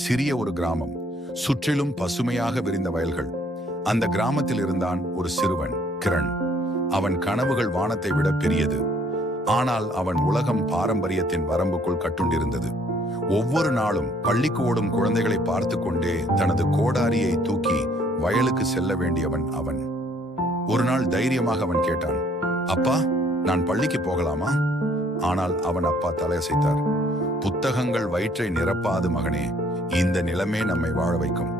சிறிய ஒரு கிராமம், சுற்றிலும் பசுமையாக விரிந்த வயல்கள். அந்த கிராமத்தில் இருந்தான் ஒரு சிறுவன், கிரண். அவன் கனவுகள் வானத்தை விட பெரியது. ஆனால் அவன் உலகம் பாரம்பரியத்தின் வரம்புக்குள் கட்டுண்டிருந்தது. ஒவ்வொரு நாளும் பள்ளிக்கு ஓடும் குழந்தைகளை பார்த்து கொண்டே தனது கோடாரியை தூக்கி வயலுக்கு செல்ல வேண்டியவன் அவன். ஒரு நாள் தைரியமாக அவன் கேட்டான், அப்பா, நான் பள்ளிக்கு போகலாமா? ஆனால் அவன் அப்பா தலையசைத்தார். புத்தகங்கள் வயிற்றை நிரப்பாது மகனே, இந்த நிலமே நம்மை வாழ வைக்கும்.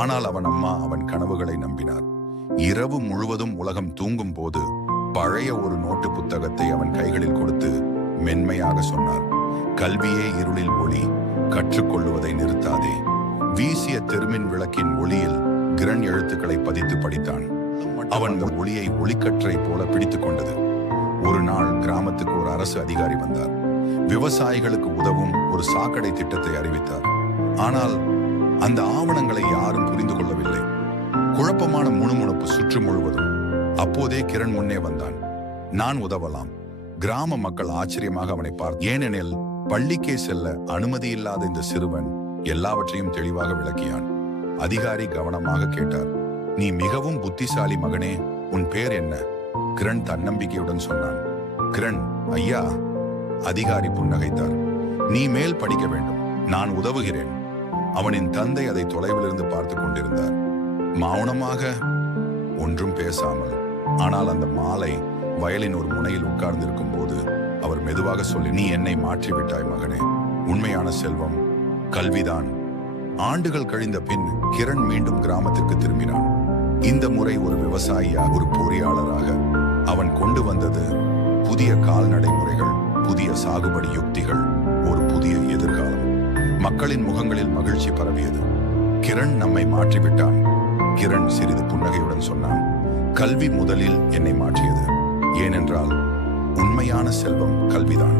ஆனால் அவன் அம்மா அவன் கனவுகளை நம்பினார். இரவு முழுவதும் உலகம் தூங்கும் போது பழைய ஒரு நோட்டு புத்தகத்தை அவன் கைகளில் கொடுத்து மென்மையாக சொன்னார், கல்வியே இருளில் ஒளி, கற்றுக்கொள்வதை நிறுத்தாதே. வீசிய தெருமின் விளக்கின் ஒளியில் கிரண் எழுத்துக்களை பதித்து படித்தான். அவன் ஒளியை ஒளிக்கற்றை போல பிடித்துக் கொண்டது. ஒரு நாள் கிராமத்துக்கு ஒரு அரசு அதிகாரி வந்தார். விவசாயிகளுக்கு உதவும் ஒரு சாக்கடை திட்டத்தை அறிவித்தார். ஆனால் அந்த ஆவணங்களை யாரும் புரிந்து கொள்ளவில்லை. குழப்பமான முணுமுணுப்பு சுற்று முழுவதும். அப்போதே கிரண் முன்னே வந்தான். நான் உதவலாம். கிராம மக்கள் ஆச்சரியமாக அவனை பார்த்து, ஏனெனில் பள்ளிக்கே செல்ல அனுமதி இல்லாத இந்த சிறுவன் எல்லாவற்றையும் தெளிவாக விளக்கியான். அதிகாரி கவனமாக கேட்டார், நீ மிகவும் புத்திசாலி மகனே, உன் பேர் என்ன? கிரண் தன்னம்பிக்கையுடன் சொன்னான், கிரண். ஐயா. அதிகாரி புன்னகைத்தார். நீ மேல் படிக்க வேண்டும், நான் உதவுகிறேன். அவனின் தந்தை அதை தொலைவிலிருந்து பார்த்து கொண்டிருந்தார், மௌனமாக, ஒன்றும் பேசாமல். ஆனால் அந்த மாலை வயலின் ஒரு முனையில் உட்கார்ந்திருக்கும் போது அவர் மெதுவாக சொல்லி, நீ என்னை மாற்றிவிட்டாய் மகனே. உண்மையான செல்வம் கல்விதான். ஆண்டுகள் கழிந்த பின் கிரண் மீண்டும் கிராமத்திற்கு திரும்பினான். இந்த முறை ஒரு விவசாயியாக, ஒரு பொறியாளராக. அவன் கொண்டு வந்தது புதிய கால்நடை முறைகள், புதிய சாகுபடி யுக்திகள், ஒரு புதிய எதிர்காலம். மக்களின் முகங்களில் மகிழ்ச்சி பரவியது. கிரண் நம்மை மாற்றிவிட்டான். கிரண் சிறிது புன்னகையுடன் சொன்னான், கல்வி முதலில் என்னை மாற்றியது. ஏனென்றால் உண்மையான செல்வம் கல்விதான்.